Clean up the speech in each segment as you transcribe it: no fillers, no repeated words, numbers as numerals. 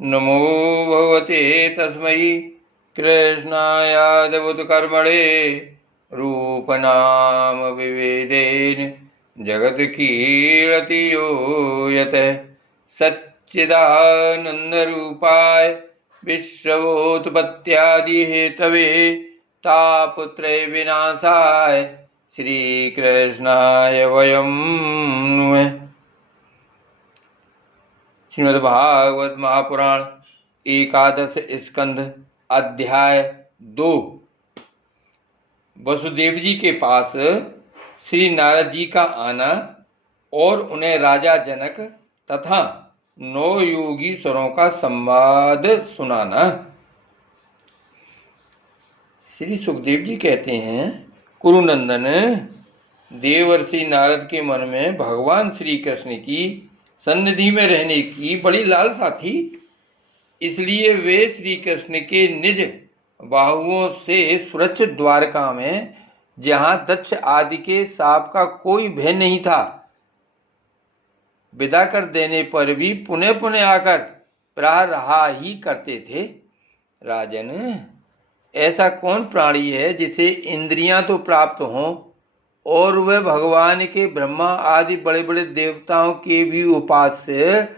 नमो भगवते तस्मै कृष्णायादभूतकर्मणे रूपनाम विभेदेन जगत्कीर्ति यो यतः सच्चिदानन्दरूपाय विश्वोत्पत्त्यादिहेतवे तापत्रय विनाशाय श्रीकृष्णाय वयं नुमः। श्रीमद्भागवत महापुराण एकादश स्कंध अध्याय 2। वसुदेव जी के पास श्री नारद जी का आना और उन्हें राजा जनक तथा 9 योगीश्वरों का संवाद सुनाना। श्री सुखदेव जी कहते हैं, कुरुनंदन, देवर्षि नारद के मन में भगवान श्री कृष्ण की सन्निधि में रहने की बड़ी लालसा थी। इसलिए वे श्री कृष्ण के निज बाहुओं से सुरक्षित द्वारका में, जहां दक्ष आदि के शाप का कोई भय नहीं था, विदा कर देने पर भी पुनः पुनः आकर प्राह रहा ही करते थे। राजन, ऐसा कौन प्राणी है जिसे इंद्रियां तो प्राप्त हों और वह भगवान के ब्रह्मा आदि बड़े बड़े देवताओं के भी उपास्य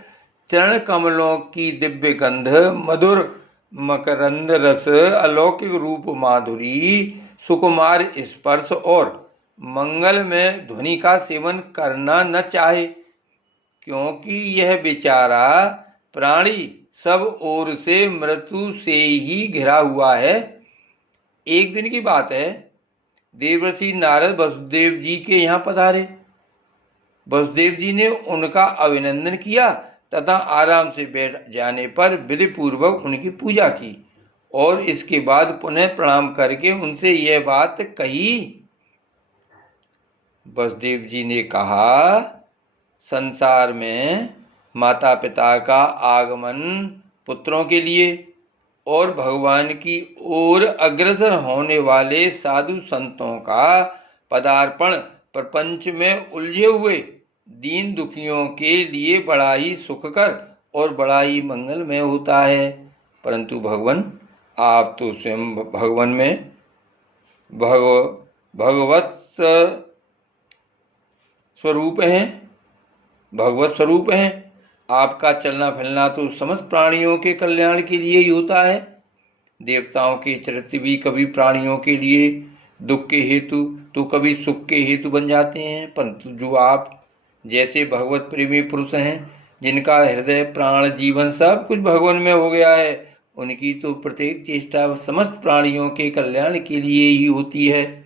चरण कमलों की दिव्य गंध, मधुर मकरंद रस, अलौकिक रूप माधुरी, सुकुमार स्पर्श और मंगल में ध्वनि का सेवन करना न चाहे, क्योंकि यह बेचारा प्राणी सब ओर से मृत्यु से ही घिरा हुआ है। एक दिन की बात है, देवर्षि नारद वसुदेव जी के यहाँ पधारे। वसुदेव जी ने उनका अभिनंदन किया तथा आराम से बैठ जाने पर विधि पूर्वक उनकी पूजा की और इसके बाद पुनः प्रणाम करके उनसे यह बात कही। वसुदेव जी ने कहा, संसार में माता पिता का आगमन पुत्रों के लिए और भगवान की ओर अग्रसर होने वाले साधु संतों का पदार्पण प्रपंच में उलझे हुए दीन दुखियों के लिए बड़ा ही सुखकर और बड़ा ही मंगलमय होता है। परंतु भगवान, आप तो स्वयं भगवान में भगवत स्वरूप हैं। आपका चलना फिरना तो समस्त प्राणियों के कल्याण के लिए ही होता है। देवताओं के चरित्र भी कभी प्राणियों के लिए दुख के हेतु तो कभी सुख के हेतु बन जाते हैं, परंतु जो आप जैसे भगवत प्रेमी पुरुष हैं, जिनका हृदय प्राण जीवन सब कुछ भगवान में हो गया है, उनकी तो प्रत्येक चेष्टा समस्त प्राणियों के कल्याण के लिए ही होती है।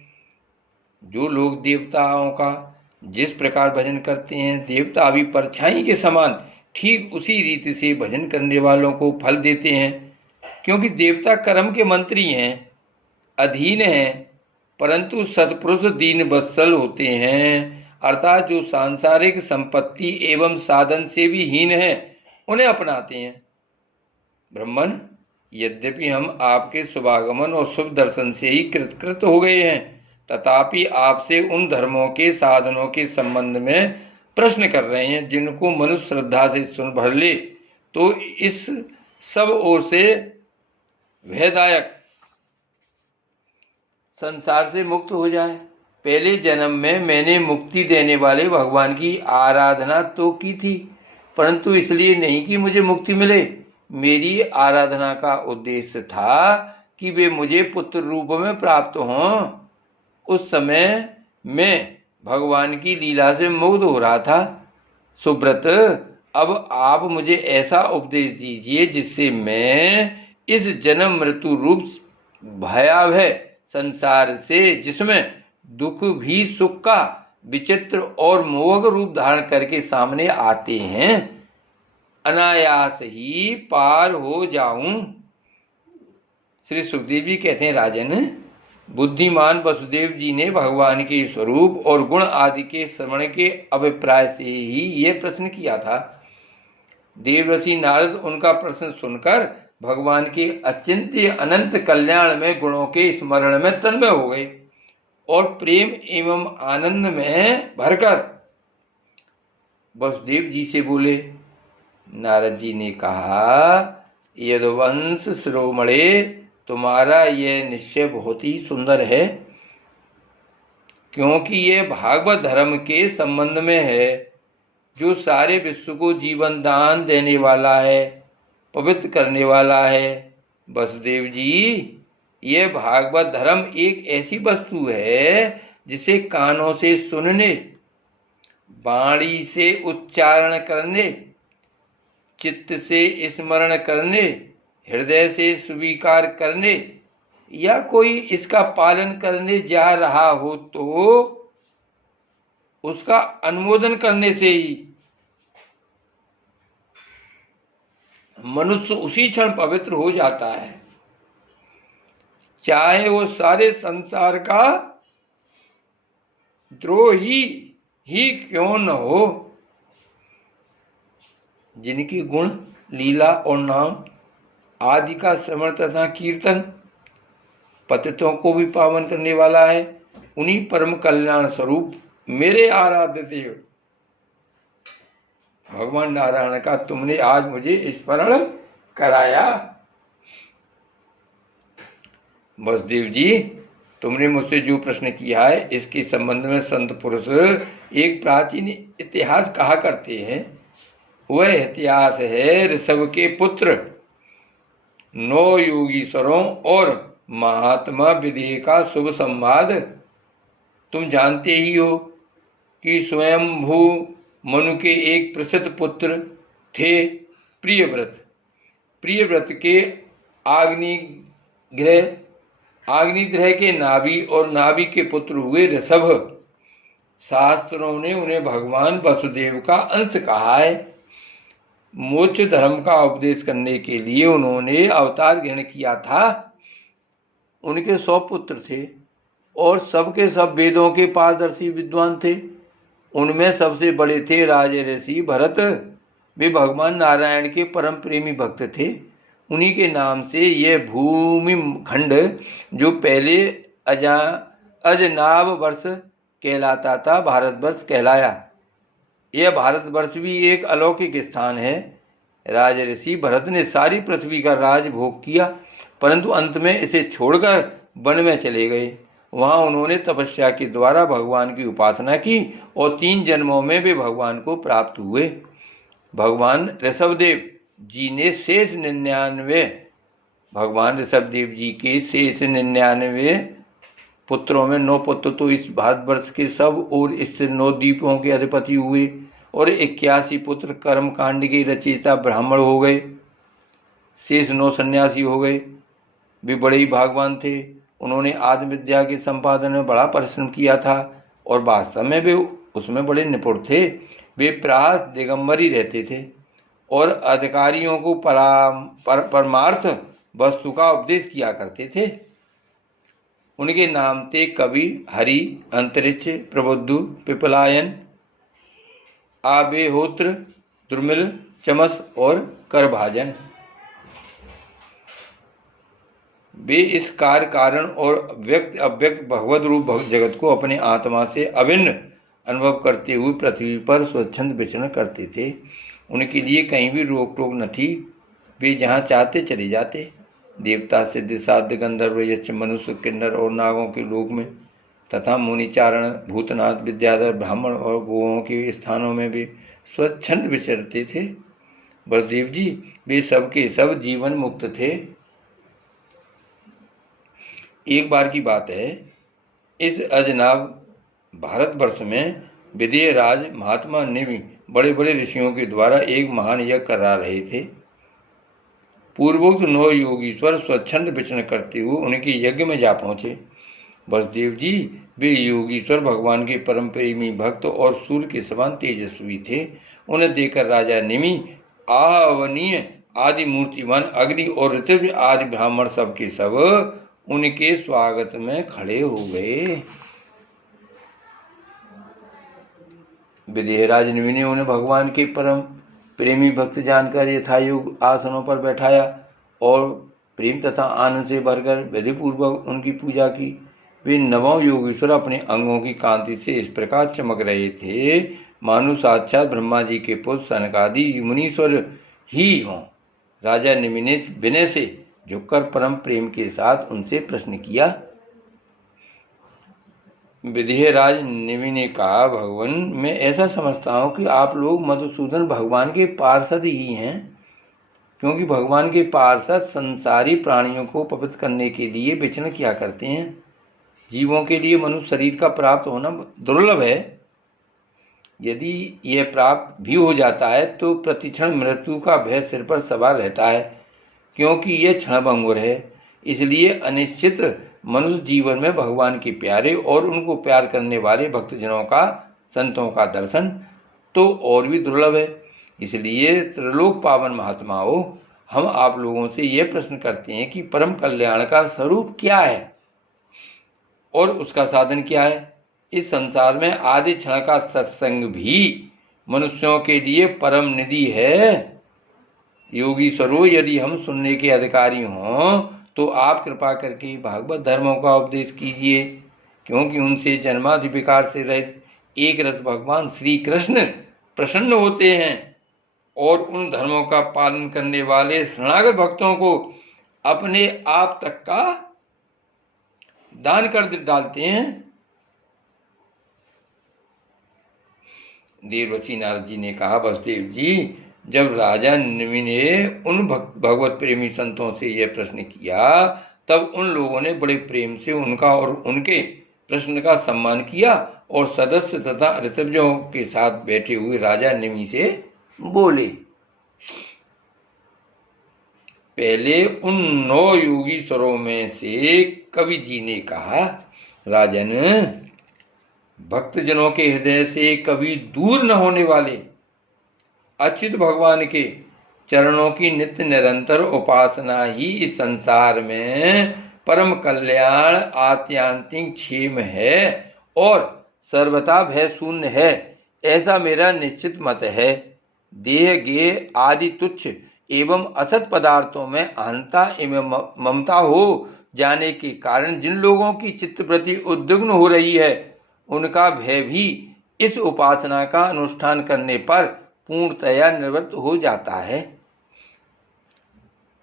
जो लोग देवताओं का जिस प्रकार भजन करते हैं, देवता भी परछाई के समान ठीक उसी रीति से भजन करने वालों को फल देते हैं, क्योंकि देवता कर्म के मंत्री हैं, अधीन हैं, परंतु सत्पुरुष दीन वत्सल होते हैं, अर्थात जो सांसारिक संपत्ति एवं साधन से भी हीन है, उन्हें अपनाते हैं। ब्रह्मन, यद्यपि हम आपके शुभागमन और शुभ दर्शन से ही कृतकृत हो गए हैं, तथापि आपसे उन धर्मों के साधनों के संबंध में प्रश्न कर रहे हैं जिनको मनुष्य श्रद्धा से सुन भर ले तो इस सब ओर से भयदायक संसार से मुक्त हो जाए। पहले जन्म में मैंने मुक्ति देने वाले भगवान की आराधना तो की थी, परंतु इसलिए नहीं कि मुझे मुक्ति मिले। मेरी आराधना का उद्देश्य था कि वे मुझे पुत्र रूप में प्राप्त हों। उस समय मैं भगवान की लीला से मुग्ध हो रहा था। सुब्रत, अब आप मुझे ऐसा उपदेश दीजिए जिससे मैं इस जन्म मृत्यु रूप भयावह संसार से, जिसमें दुख भी सुख का विचित्र और मोहक रूप धारण करके सामने आते हैं, अनायास ही पार हो जाऊं। श्री सुखदेव जी कहते हैं, राजन, बुद्धिमान वसुदेव जी ने भगवान के स्वरूप और गुण आदि के श्रवण के अभिप्राय से ही यह प्रश्न किया था। देवर्षि नारद उनका प्रश्न सुनकर भगवान के अचिंत्य अनंत कल्याण में गुणों के स्मरण में तन्मय हो गए और प्रेम एवं आनंद में भरकर वसुदेव जी से बोले। नारद जी ने कहा, यदुवंश शिरोमणे, तुम्हारा यह निश्चय बहुत ही सुंदर है, क्योंकि यह भागवत धर्म के संबंध में है, जो सारे विश्व को जीवन दान देने वाला है, पवित्र करने वाला है। वसुदेव जी, यह भागवत धर्म एक ऐसी वस्तु है जिसे कानों से सुनने, वाणी से उच्चारण करने, चित्त से स्मरण करने, हृदय से स्वीकार करने, या कोई इसका पालन करने जा रहा हो तो उसका अनुमोदन करने से ही मनुष्य उसी क्षण पवित्र हो जाता है, चाहे वो सारे संसार का द्रोही ही क्यों न हो। जिनकी गुण, लीला और नाम आदि का श्रवण तथा कीर्तन पतितों को भी पावन करने वाला है, उन्हीं परम कल्याण स्वरूप मेरे आराध्य देव भगवान नारायण का तुमने आज मुझे स्मरण कराया। वसुदेव जी, तुमने मुझसे जो प्रश्न किया है, इसके संबंध में संत पुरुष एक प्राचीन इतिहास कहा करते हैं। वह इतिहास है ऋषभ के पुत्र 9 योगीश्वरों और महात्मा विदेह का शुभ संवाद। तुम जानते ही हो कि स्वयंभू मनु के एक प्रसिद्ध पुत्र थे प्रियव्रत। प्रियव्रत के आग्निग्रह के नाभि और नाभि के पुत्र हुए ऋषभ। शास्त्रों ने उन्हें भगवान वसुदेव का अंश कहा है। मोक्ष धर्म का उपदेश करने के लिए उन्होंने अवतार ग्रहण किया था। उनके 100 पुत्र थे और सबके सब वेदों के पारदर्शी विद्वान थे। उनमें सबसे बड़े थे राज ऋषि भरत। वे भगवान नारायण के परम प्रेमी भक्त थे। उन्हीं के नाम से यह भूमि खंड, जो पहले अजनाब वर्ष कहलाता था, भारतवर्ष कहलाया। यह भारतवर्ष भी एक अलौकिक स्थान है। राज ऋषि भरत ने सारी पृथ्वी का राज भोग किया, परंतु अंत में इसे छोड़कर वन में चले गए। वहां उन्होंने तपस्या के द्वारा भगवान की उपासना की और 3 जन्मों में वे भगवान को प्राप्त हुए। भगवान ऋषभदेव जी ने शेष 99, भगवान ऋषभदेव जी के शेष 99 पुत्रों में 9 पुत्र तो इस भारतवर्ष के सब और स्थिर 9 द्वीपों के अधिपति हुए और 81 पुत्र कर्मकांड के रचयिता ब्राह्मण हो गए। शेष 9 सन्यासी हो गए। वे बड़े ही भागवान थे। उन्होंने आत्म विद्या के संपादन में बड़ा परिश्रम किया था और वास्तव में वे उसमें बड़े निपुण थे। वे प्रायः दिगंबर ही रहते थे और अधिकारियों को परमार्थ वस्तु का उपदेश किया करते थे। उनके नाम थे कवि, हरि, अंतरिक्ष, प्रबुद्धु, पिपलायन, आबेहोत्र, दुर्मिल, चमस और करभाजन। वे इस कार्य कारण और व्यक्त अव्यक्त भगवत रूप जगत को अपने आत्मा से अभिन्न अनुभव करते हुए पृथ्वी पर स्वच्छंद विचरण करते थे। उनके लिए कहीं भी रोक टोक न थी। वे जहाँ चाहते चले जाते। देवता, सिद्ध, साध्य, गंधर्व, यक्ष, मनुष्य, किन्नर और नागों के लोक में तथा मुनिचारण, भूतनाथ, विद्याधर, ब्राह्मण और गोओं के स्थानों में भी स्वच्छंद विचरते थे। बलदेव जी, वे सबके सब जीवन मुक्त थे। एक बार की बात है, इस अजनाब भारतवर्ष में विदेह राज महात्मा ने भी बड़े बड़े ऋषियों के द्वारा एक महान यज्ञ करा रहे थे। पूर्वोक्त 9 योगीश्वर स्वच्छंद विचरण करते हुए उनके यज्ञ में जा पहुँचे। वसुदेव जी, वे योगीश्वर भगवान के परम प्रेमी भक्त और सूर्य के समान तेजस्वी थे। उन्हें देखकर राजा निमि, आहवनीय आदि मूर्तिमान अग्नि और ऋतव्य आदि ब्राह्मण सब के सब उनके स्वागत में खड़े हो गए। विदेहराज निमि ने उन्हें भगवान के परम प्रेमी भक्त जानकर यथायोग आसनों पर बैठाया और प्रेम तथा आनंद से भरकर विधिपूर्वक उनकी पूजा की। वे 9 योगेश्वर अपने अंगों की कांति से इस प्रकार चमक रहे थे मानो साक्षात ब्रह्मा जी के पुत्र सनकादि मुनीश्वर ही हों। राजा निमि ने विनय से झुककर परम प्रेम के साथ उनसे प्रश्न किया। विदेहराज निमि ने कहा, भगवान, मैं ऐसा समझता हूँ कि आप लोग मधुसूदन भगवान के पार्षद ही हैं, क्योंकि भगवान के पार्षद संसारी प्राणियों को पवित्र करने के लिए विचरण किया करते हैं। जीवों के लिए मनुष्य शरीर का प्राप्त होना दुर्लभ है। यदि यह प्राप्त भी हो जाता है तो प्रतिक्षण मृत्यु का भय सिर पर सवार रहता है, क्योंकि यह क्षणभंगुर है। इसलिए अनिश्चित मनुष्य जीवन में भगवान के प्यारे और उनको प्यार करने वाले भक्तजनों का, संतों का दर्शन तो और भी दुर्लभ है। इसलिए त्रिलोक पावन महात्माओं, हम आप लोगों से यह प्रश्न करते हैं कि परम कल्याण का स्वरूप क्या है और उसका साधन क्या है। इस संसार में आदि क्षण का सत्संग भी मनुष्यों के लिए परम निधि है। योगी स्वरो, यदि हम सुनने के अधिकारी हों तो आप कृपा करके भागवत धर्मों का उपदेश कीजिए, क्योंकि उनसे जन्मादि विकार से रहित एक रस भगवान श्री कृष्ण प्रसन्न होते हैं और उन धर्मों का पालन करने वाले शरणागत भक्तों को अपने आप तक का दान कर डालते हैं। देवर्षि नारद जी ने कहा, वसुदेव जी, जब राजा निमि ने उन भगवत प्रेमी संतों से यह प्रश्न किया, तब उन लोगों ने बड़े प्रेम से उनका और उनके प्रश्न का सम्मान किया और सदस्य तथा ऋतव्यों के साथ बैठे हुए राजा निमि से बोले। पहले उन 9 योगी स्वरों में से कवि जी ने कहा, राजन, भक्तजनों के हृदय से कभी दूर न होने वाले अच्युत भगवान के चरणों की नित्य निरंतर उपासना ही इस संसार में परम कल्याण, आत्यांतिक क्षेम है और सर्वथा भय शून्य है, ऐसा मेरा निश्चित मत है। देह गेह आदि तुच्छ एवं असत पदार्थों में अहंता एवं ममता हो जाने के कारण जिन लोगों की चित्तवृत्ति उद्विग्न हो रही है, उनका भय भी इस उपासना का अनुष्ठान करने पर पूर्णतया निवृत्त हो जाता है।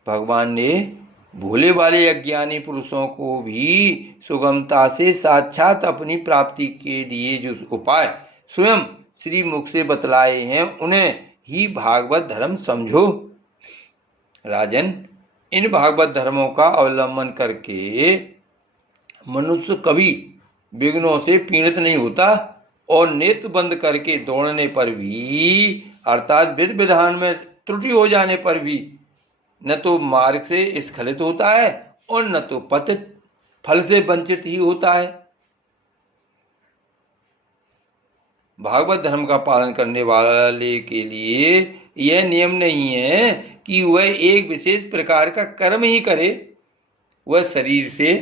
भगवान ने भोले वाले अज्ञानी पुरुषों को भी सुगमता से साक्षात अपनी प्राप्ति के लिए जो उपाय स्वयं श्री मुख से बतलाए हैं, उन्हें ही भागवत धर्म समझो। राजन, इन भागवत धर्मों का अवलंबन करके मनुष्य कभी विघ्नों से पीड़ित नहीं होता और नेत्र बंद करके दौड़ने पर भी, अर्थात विधि विधान में त्रुटि हो जाने पर भी, न तो मार्ग से स्खलित होता है और न तो पतित फल से वंचित ही होता है। भागवत धर्म का पालन करने वाले के लिए यह नियम नहीं है कि वह एक विशेष प्रकार का कर्म ही करे। वह शरीर से,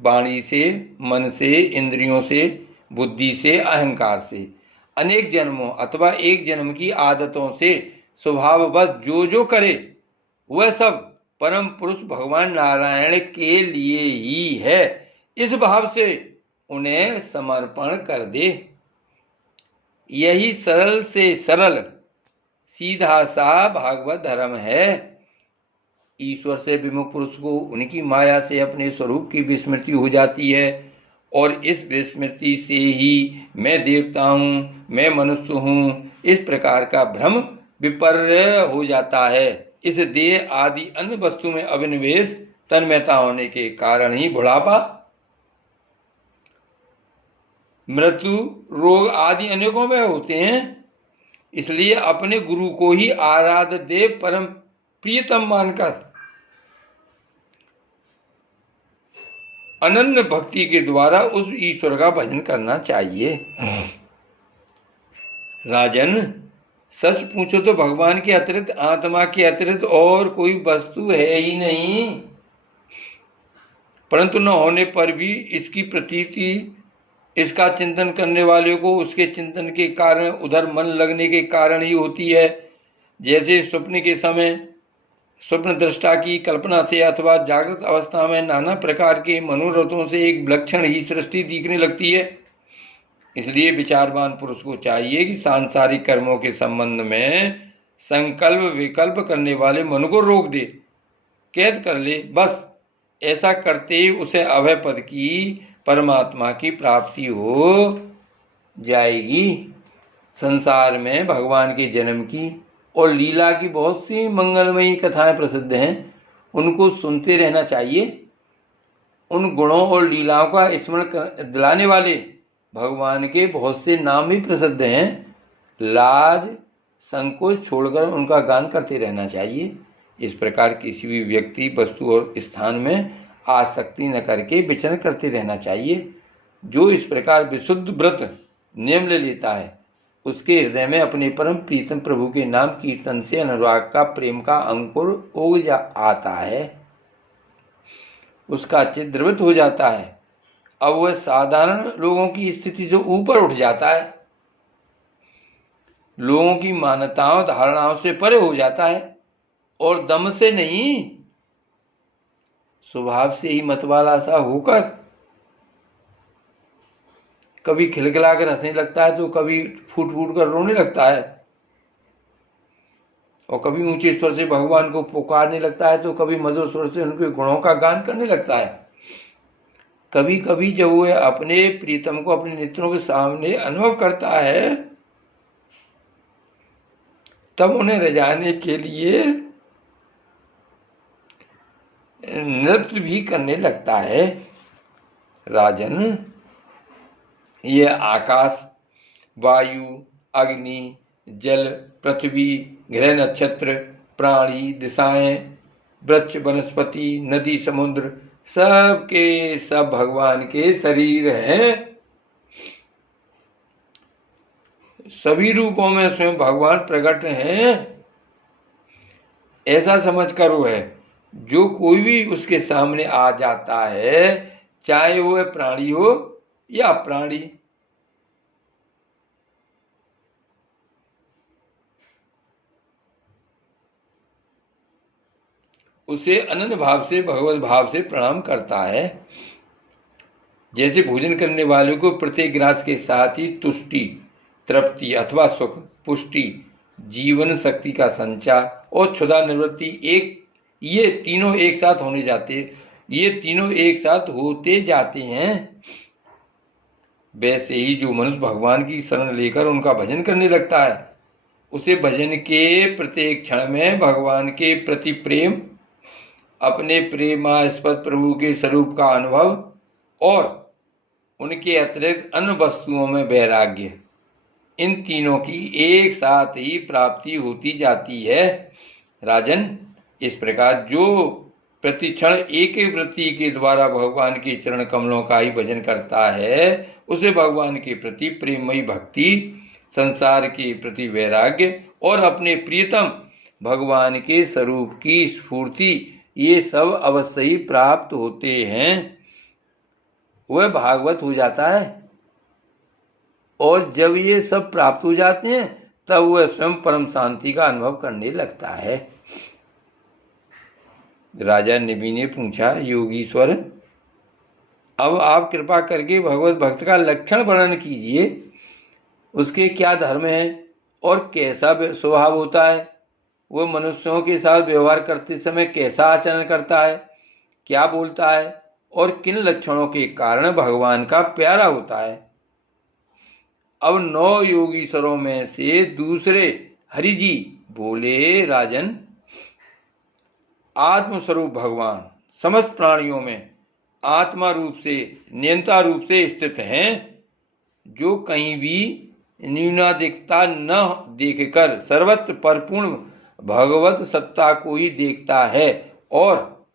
वाणी से, मन से, इंद्रियों से, बुद्धि से, अहंकार से, अनेक जन्मों अथवा एक जन्म की आदतों से स्वभाववश जो जो करे, वह सब परम पुरुष भगवान नारायण के लिए ही है। इस भाव से उन्हें समर्पण कर दे। यही सरल से सरल सीधा सा भागवत धर्म है। ईश्वर से विमुख पुरुष को उनकी माया से अपने स्वरूप की विस्मृति हो जाती है और इस विस्मृति से ही मैं देवता हूँ, मैं मनुष्य हूँ, इस प्रकार का भ्रम विपर्य हो जाता है। इस देह आदि अन्य वस्तु में अभिनिवेश तन्मयता होने के कारण ही बुढ़ापा, मृत्यु, रोग आदि अनेकों में होते हैं। इसलिए अपने गुरु को ही आराध्य देव परम प्रियतम मानकर अनन्य भक्ति के द्वारा उस ईश्वर का भजन करना चाहिए। राजन, सच पूछो तो भगवान के अतिरिक्त, आत्मा के अतिरिक्त और कोई वस्तु है ही नहीं, परंतु न होने पर भी इसकी प्रतीति, इसका चिंतन करने वाले को उसके चिंतन के कारण उधर मन लगने के कारण ही होती है। जैसे स्वप्न के समय स्वप्न दृष्टा की कल्पना से अथवा जागृत अवस्था में नाना प्रकार के मनोरथों से एक विलक्षण ही सृष्टि दिखने लगती है। इसलिए विचारवान पुरुष को चाहिए कि सांसारिक कर्मों के संबंध में संकल्प विकल्प करने वाले मन को रोक दे, कैद कर ले। बस ऐसा करते ही उसे अभय पद की, परमात्मा की प्राप्ति हो जाएगी। संसार में भगवान के जन्म की और लीला की बहुत सी मंगलमयी कथाएं प्रसिद्ध हैं, उनको सुनते रहना चाहिए। उन गुणों और लीलाओं का स्मरण दिलाने वाले भगवान के बहुत से नाम भी प्रसिद्ध हैं। लाज संकोच छोड़कर उनका गान करते रहना चाहिए। इस प्रकार किसी भी व्यक्ति, वस्तु और स्थान में आसक्ति न करके विचरण करते रहना चाहिए। जो इस प्रकार विशुद्ध व्रत नियम ले लेता है, उसके हृदय में अपने परम प्रीतम प्रभु के नाम कीर्तन से अनुराग का, प्रेम का अंकुर उग आता है। उसका चित्त द्रवित हो जाता है। अब वह साधारण लोगों की स्थिति से ऊपर उठ जाता है, लोगों की मान्यताओं धारणाओं से परे हो जाता है और दम से नहीं, स्वभाव से ही मतवाला सा होकर कभी खिलखिला कर हंसने लगता है तो कभी फूट फूट कर रोने लगता है, और कभी ऊंचे स्वर से भगवान को पुकारने लगता है तो कभी मधुर स्वर से उनके गुणों का गान करने लगता है। कभी कभी जब वह अपने प्रीतम को अपने नेत्रों के सामने अनुभव करता है, तब उन्हें रिझाने के लिए नृत्य भी करने लगता है। राजन, ये आकाश, वायु, अग्नि, जल, पृथ्वी, ग्रह, नक्षत्र, प्राणी, दिशाएं, वृक्ष, वनस्पति, नदी, समुद्र, सब के सब भगवान के शरीर हैं। सभी रूपों में स्वयं भगवान प्रकट हैं। ऐसा समझकर वह जो कोई भी उसके सामने आ जाता है, चाहे वह प्राणी हो या अप्राणी, उसे अनन्य भाव से, भगवत भाव से प्रणाम करता है। जैसे भोजन करने वाले को प्रत्येक ग्रास के साथ ही तुष्टि, तृप्ति अथवा सुख, पुष्टि, जीवन शक्ति का संचार और क्षुधा निवृत्ति ये तीनों एक साथ होते जाते हैं, वैसे ही जो मनुष्य भगवान की शरण लेकर उनका भजन करने लगता है, उसे भजन के प्रत्येक क्षण में भगवान के प्रति प्रेम, अपने प्रेमास्पद प्रभु के स्वरूप का अनुभव और उनके अतिरिक्त अन्य वस्तुओं में वैराग्य, इन तीनों की एक साथ ही प्राप्ति होती जाती है। राजन, इस प्रकार जो प्रतिक्षण एक ही वृत्ति के द्वारा भगवान के चरण कमलों का ही भजन करता है, उसे भगवान के प्रति प्रेममयी भक्ति, संसार के प्रति वैराग्य और अपने प्रियतम भगवान के स्वरूप की स्फूर्ति, ये सब अवश्य ही प्राप्त होते हैं। वह भागवत हो जाता है, और जब ये सब प्राप्त हो जाते हैं तब वह स्वयं परम शांति का अनुभव करने लगता है। राजा नबी ने पूछा, योगीश्वर, अब आप कृपा करके भगवत भक्त का लक्षण वर्णन कीजिए। उसके क्या धर्म है और कैसा स्वभाव होता है? वह मनुष्यों के साथ व्यवहार करते समय कैसा आचरण करता है, क्या बोलता है और किन लक्षणों के कारण भगवान का प्यारा होता है? अब 9 योगीश्वरों में से दूसरे हरिजी बोले, राजन, आत्मस्वरूप भगवान समस्त प्राणियों में आत्मा रूप से, नियंता रूप से स्थित हैं, जो कहीं भी न्यूनाधिकता न देखकर सर्वत्र परिपूर्ण भगवत सत्ता को ही देखता है, और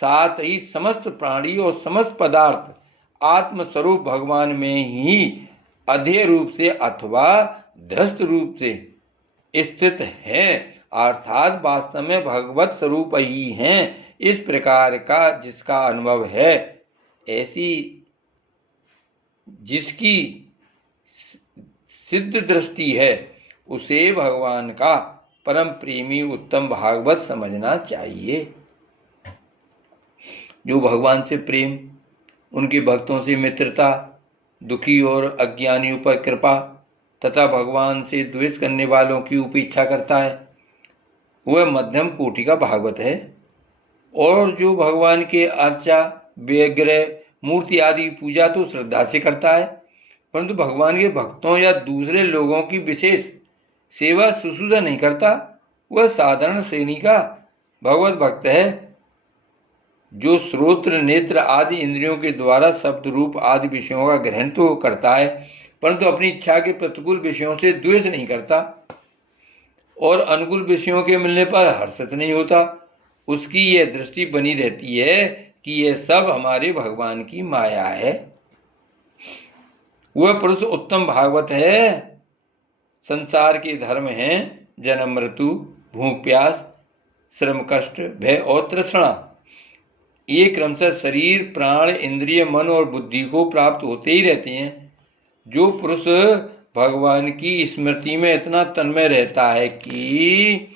साथ ही समस्त प्राणी और समस्त पदार्थ आत्मस्वरूप भगवान में ही अधेय रूप से अथवा ध्रस्त रूप से स्थित है, अर्थात वास्तव में भगवत स्वरूप ही हैं। इस प्रकार का जिसका अनुभव है, ऐसी जिसकी सिद्ध दृष्टि है, उसे भगवान का परम प्रेमी उत्तम भागवत समझना चाहिए। जो भगवान से प्रेम, उनके भक्तों से मित्रता, दुखी और अज्ञानियों पर कृपा, तथा भगवान से द्वेष करने वालों की उपेक्षा करता है, वह मध्यम कोटि का भागवत है। और जो भगवान के अर्चा, विग्रह, मूर्ति आदि पूजा तो श्रद्धा से करता है, परंतु भगवान के भक्तों या दूसरे लोगों की विशेष सेवा शुश्रूषा नहीं करता, वह साधारण श्रेणी का भगवत भक्त है। जो श्रोत्र, नेत्र आदि इंद्रियों के द्वारा शब्द, रूप आदि विषयों का ग्रहण तो करता है, परंतु अपनी इच्छा के प्रतिकूल विषयों से द्वेष नहीं करता और अनुकूल विषयों के मिलने पर हर्षित नहीं होता, उसकी यह दृष्टि बनी रहती है कि यह सब हमारे भगवान की माया है। वह पुरुष उत्तम भागवत है। संसार के धर्म हैं जन्म, मृत्यु, भूख प्यास, श्रम कष्ट, भय और तृष्णा। ये क्रमशः शरीर, प्राण, इंद्रिय, मन और बुद्धि को प्राप्त होते ही रहते हैं। जो पुरुष भगवान की स्मृति में इतना तन्मय रहता है कि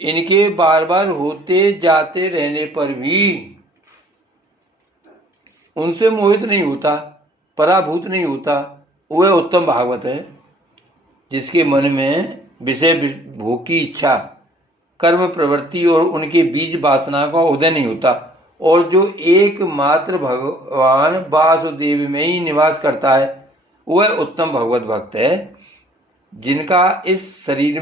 इनके बार बार होते जाते रहने पर भी उनसे मोहित नहीं होता, पराभूत नहीं होता, वह उत्तम भागवत है। जिसके मन में विषय भोग की इच्छा, कर्म प्रवृत्ति और उनके बीज वासना का उदय नहीं होता, और जो एकमात्र भगवान वासुदेव में ही निवास करता है, वह उत्तम भगवत भक्त है। जिनका इस शरीर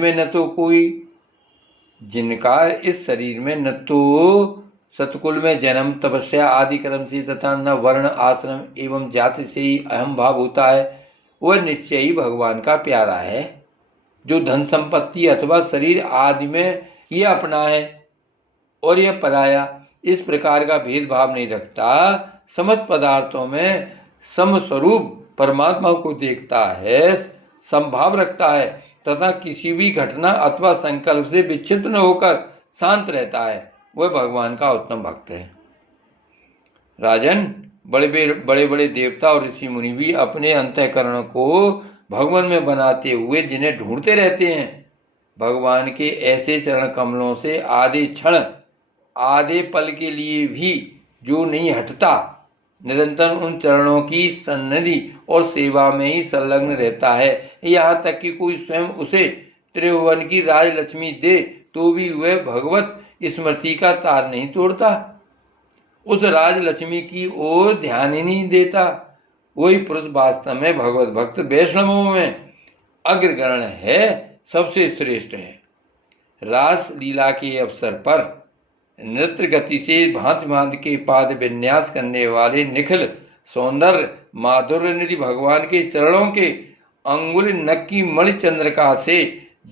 में न तो सतकुल में जन्म, तपस्या आदि कर्म से तथा न वर्ण, आश्रम एवं जाति से ही अहम भाव होता है, वह निश्चय ही भगवान का प्यारा है। जो धन संपत्ति अथवा शरीर आदि में यह अपना है और यह पराया, इस प्रकार का भेदभाव नहीं रखता, समस्त पदार्थों में समस्वरूप परमात्मा को देखता है, समभाव रखता है तथा किसी भी घटना अथवा संकल्प से विच्छिन्न न होकर शांत रहता है, वह भगवान का उत्तम भक्त है। राजन, बड़े बड़े देवता और ऋषि मुनि भी अपने अंतःकरण को भगवान में बनाते हुए जिन्हें ढूंढते रहते हैं, भगवान के ऐसे चरण कमलों से आधे क्षण, आधे पल के लिए भी जो नहीं हटता, निरंतर उन चरणों की सन्निधि और सेवा में ही संलग्न रहता है। यहाँ तक कि कोई स्वयं उसे त्रिभुवन की राजलक्ष्मी दे तो भी वह भगवत स्मृति का तार नहीं तोड़ता, उस राजलक्ष्मी की ओर ध्यान ही नहीं देता। वही पुरुष वास्तव में भगवत भक्त वैष्णवों में अग्रगण्य है, सबसे श्रेष्ठ है। रास लीला के अवसर पर नृत्य गति से भांति भांति के पाद विन्यास करने वाले निखिल सौंदर्य माधुर्य निधि भगवान के चरणों के अंगुल नख की मणि चंद्रिका से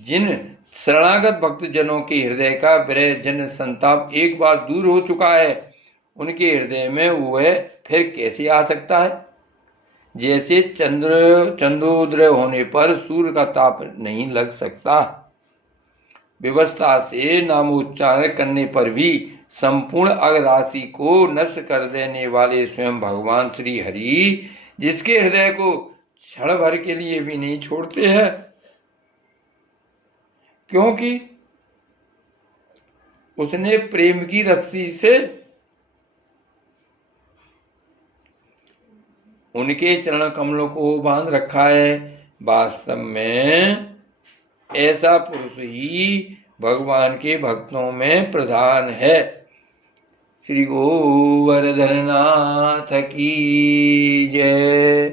जिन शरणागत भक्त जनों के हृदय का विरह जन संताप एक बार दूर हो चुका है, उनके हृदय में वह फिर कैसे आ सकता है। जैसे चंद्रोदय होने पर सूर्य का ताप नहीं लग सकता, व्यवस्था से नामोच्चारण करने पर भी संपूर्ण अगराशि को नष्ट कर देने वाले स्वयं भगवान श्री हरि, जिसके हृदय को क्षण भर के लिए भी नहीं छोड़ते हैं, क्योंकि उसने प्रेम की रस्सी से उनके चरण कमलों को बांध रखा है। वास्तव में ऐसा पुरुष ही भगवान के भक्तों में प्रधान है। श्री गोवर्धन नाथ की जय।